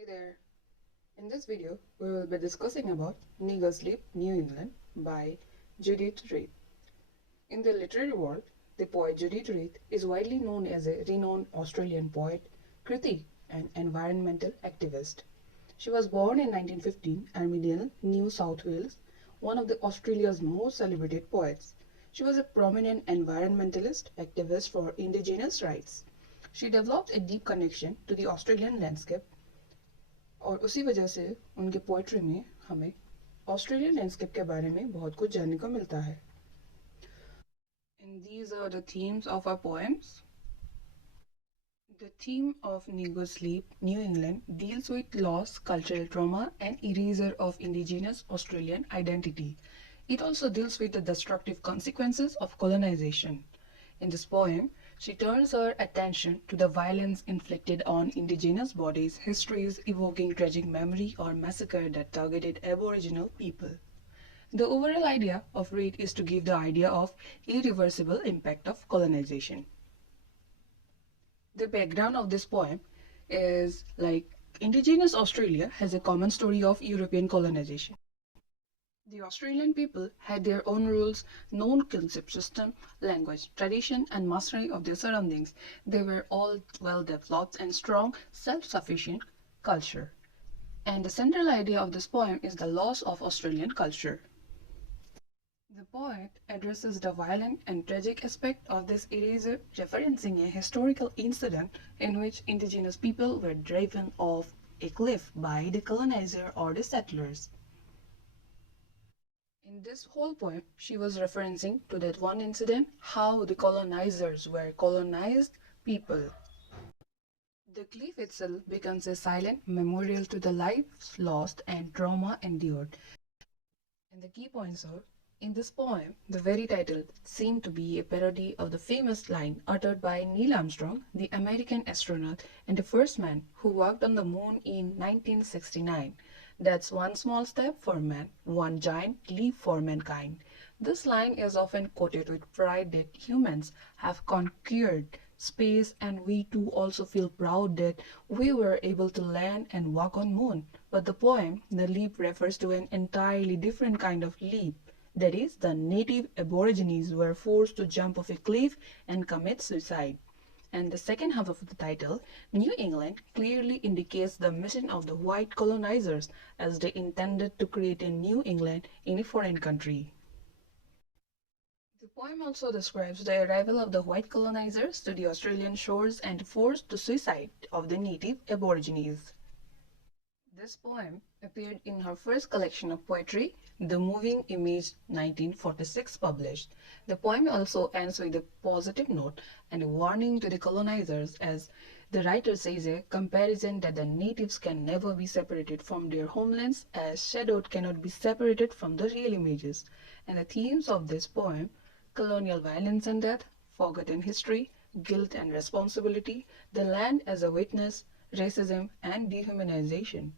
Hey there. In this video, we will be discussing about Nigger Sleep, New England by Judith Wright. In the literary world, the poet Judith Wright is widely known as a renowned Australian poet, critic, and environmental activist. She was born in 1915 in Armidale, New South Wales, one of the Australia's most celebrated poets. She was a prominent environmentalist activist for Indigenous rights. She developed a deep connection to the Australian landscape और उसी वजह से उनके poetry में हमें Australian landscape के बारे में बहुत कुछ जानने को मिलता है. And these are the themes of our poems. The theme of Nigger Sleep, New England deals with loss, cultural trauma, and erasure of Indigenous Australian identity. It also deals with the destructive consequences of colonization. In this poem, she turns her attention to the violence inflicted on indigenous bodies, histories evoking tragic memory or massacre that targeted Aboriginal people. The overall idea of Reid is to give the idea of irreversible impact of colonization. The background of this poem is like Indigenous Australia has a common story of European colonization. The Australian people had their own rules, known kinship system, language, tradition, and mastery of their surroundings. They were all well developed and strong, self-sufficient culture. And the central idea of this poem is the loss of Australian culture. The poet addresses the violent and tragic aspect of this erasure, referencing a historical incident in which indigenous people were driven off a cliff by the colonizer or the settlers. In this whole poem, she was referencing to that one incident, how the colonizers were colonized people. The cliff itself becomes a silent memorial to the lives lost and trauma endured. And the key points are, in this poem, the very title seemed to be a parody of the famous line uttered by Neil Armstrong, the American astronaut and the first man who walked on the moon in 1969. That's one small step for man, one giant leap for mankind. This line is often quoted with pride that humans have conquered space, and we too also feel proud that we were able to land and walk on moon. But the poem, The Leap, refers to an entirely different kind of leap. That is, the native Aborigines were forced to jump off a cliff and commit suicide. And the second half of the title, New England, clearly indicates the mission of the white colonizers as they intended to create a New England in a foreign country. The poem also describes the arrival of the white colonizers to the Australian shores and forced suicide of the native Aborigines. This poem appeared in her first collection of poetry, The Moving Image, 1946, published. The poem also ends with a positive note and a warning to the colonizers, as the writer says a comparison that the natives can never be separated from their homelands, as shadowed cannot be separated from the real images. And the themes of this poem, colonial violence and death, forgotten history, guilt and responsibility, the land as a witness, racism and dehumanization.